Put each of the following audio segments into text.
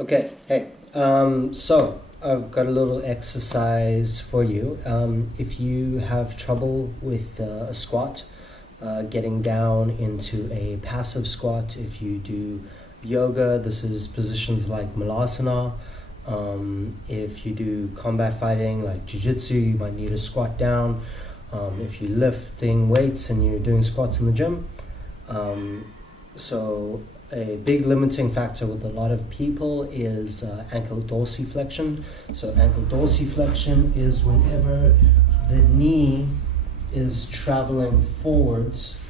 Okay, hey, so I've got a little exercise for you. If you have trouble with a squat, getting down into a passive squat, if you do yoga, this is positions like malasana. If you do combat fighting like jiu-jitsu, you might need to squat down. If you're lifting weights and you're doing squats in the gym. So a big limiting factor with a lot of people is ankle dorsiflexion. So ankle dorsiflexion is whenever the knee is traveling forwards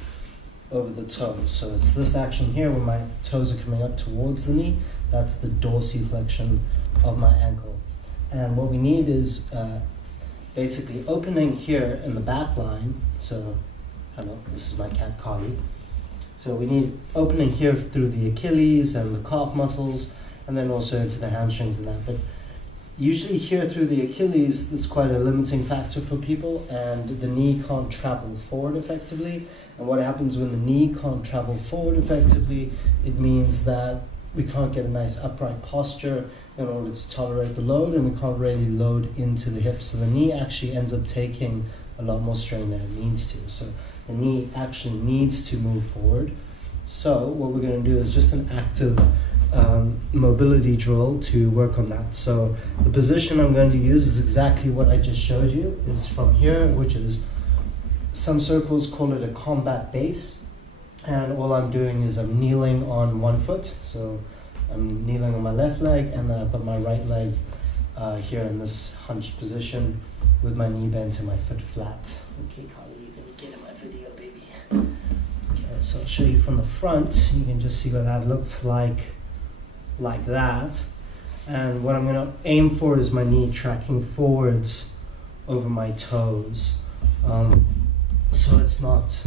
over the toes. So it's this action here where my toes are coming up towards the knee. That's the dorsiflexion of my ankle. And what we need is basically opening here in the back line. So, hello, this is my cat Carly. So we need opening here through the Achilles and the calf muscles, and then also into the hamstrings and that. But usually here through the Achilles, that's quite a limiting factor for people, and the knee can't travel forward effectively. And what happens when the knee can't travel forward effectively, it means that we can't get a nice upright posture in order to tolerate the load, and we can't really load into the hips. So the knee actually ends up taking a lot more strain than it needs to. So the knee actually needs to move forward. So what we're going to do is just an active mobility drill to work on that. So the position I'm going to use is exactly what I just showed you, is from here, which is, some circles call it a combat base. And all I'm doing is I'm kneeling on one foot. So I'm kneeling on my left leg, and then I've got my right leg here in this hunched position with my knee bent and my foot flat. Okay, Carly, you're gonna get in my video, baby. Okay, so I'll show you from the front. You can just see what that looks like that. And what I'm gonna aim for is my knee tracking forwards over my toes. So it's not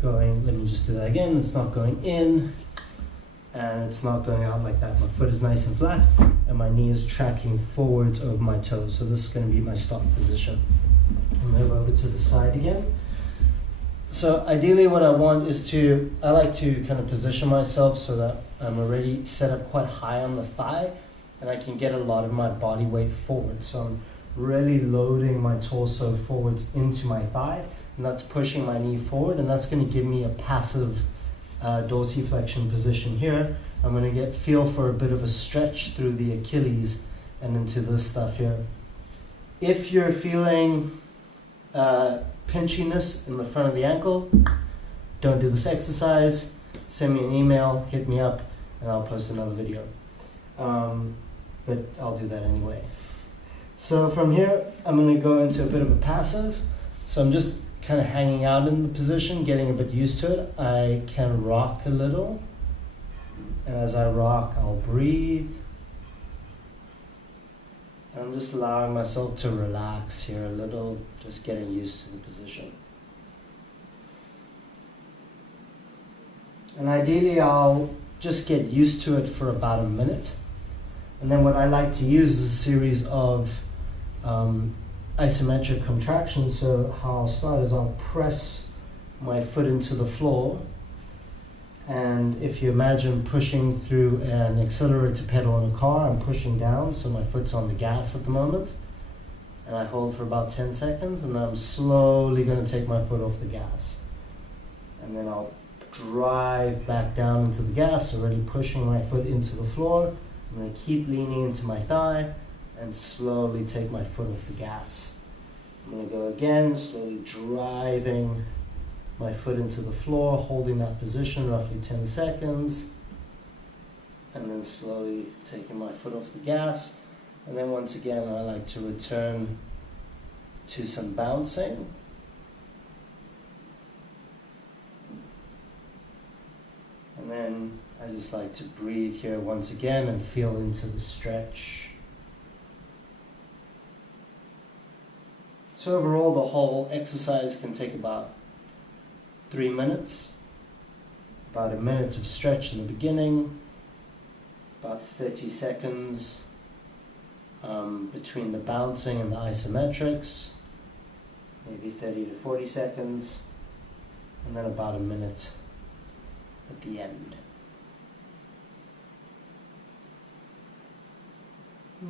going, let me just do that again, it's not going in, and it's not going out like that. My foot is nice and flat, and my knee is tracking forwards over my toes. So this is going to be my stop position. I'll move over to the side again. So ideally what I want is I like to kind of position myself so that I'm already set up quite high on the thigh, and I can get a lot of my body weight forward. So I'm really loading my torso forwards into my thigh, and that's pushing my knee forward, and that's going to give me a passive dorsiflexion position here. I'm going to feel for a bit of a stretch through the Achilles and into this stuff here. If you're feeling pinchiness in the front of the ankle, don't do this exercise. Send me an email, hit me up, and I'll post another video. But I'll do that anyway. So from here, I'm going to go into a bit of a passive. So I'm just kind of hanging out in the position, getting a bit used to it. I can rock a little, and as I rock, I'll breathe. I'm just allowing myself to relax here a little, just getting used to the position. And ideally, I'll just get used to it for about a minute. And then what I like to use is a series of isometric contractions. So how I'll start is I'll press my foot into the floor, and if you imagine pushing through an accelerator pedal in a car, I'm pushing down, so my foot's on the gas at the moment, and I hold for about 10 seconds, and then I'm slowly going to take my foot off the gas, and then I'll drive back down into the gas, already pushing my foot into the floor. I'm going to keep leaning into my thigh and slowly take my foot off the gas. I'm going to go again, slowly driving my foot into the floor, holding that position roughly 10 seconds, and then slowly taking my foot off the gas. And then once again, I like to return to some bouncing. And then I just like to breathe here once again and feel into the stretch. So overall, the whole exercise can take about 3 minutes. About a minute of stretch in the beginning, about 30 seconds between the bouncing and the isometrics, maybe 30 to 40 seconds, and then about a minute at the end.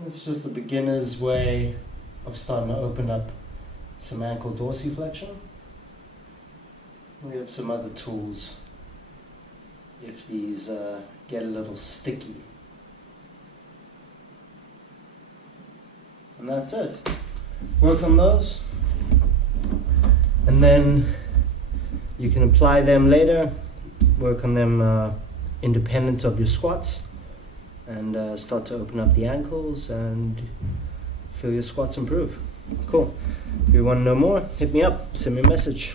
It's just a beginner's way of starting to open up some ankle dorsiflexion. We have some other tools if these get a little sticky. And that's it. Work on those, and then you can apply them later. Work on them independent of your squats, and start to open up the ankles and feel your squats improve. Cool. If you want to know more, hit me up, send me a message.